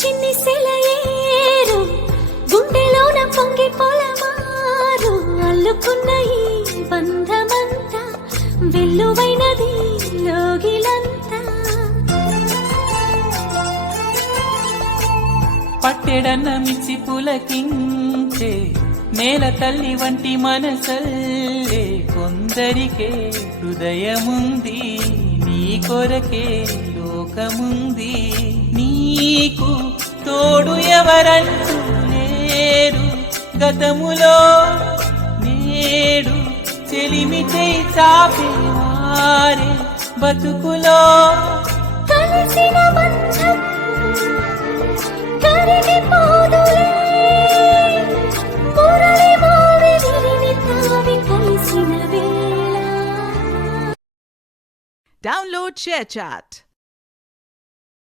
చిన్ని సెలయేరు గుండెలోన పొంగి పొలమారు అల్లుకున్న ఈ బంధమంతా వెల్లువైనది లోగిలంతా పట్టెడన్న మిచ్చి పులకించే నేల తల్లి వంటి మనసల్లే కొందరికే హృదయముంది నీ కొరకే లోకముంది నీకు తోడు ఎవరంటూ లేరు గతములో నేడు చెలిమితే చాపేవారే బతుకులో కలిసిన బంధం కరిగిపోదులే మురళి మోవి విరిని తావి కలిసిన వేళ Download ShareChat.